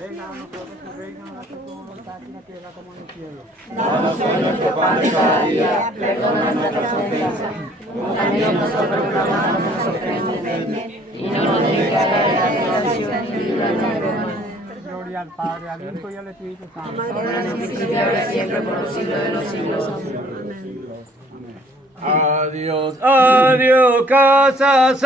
Venga a nosotros tu reino, hágase tu voluntad en la tierra como en el cielo. Danos hoy nuestro pan de cada día, perdona nuestras ofensas, como también nosotros perdonamos a los que nos ofenden, y no nos dejes caer en la tentación y líbranos del mal. Gloria al Padre, al Hijo y al Espíritu Santo. Ahora en el principio y ahora siempre por los siglos de los siglos. Adiós, adiós, casa.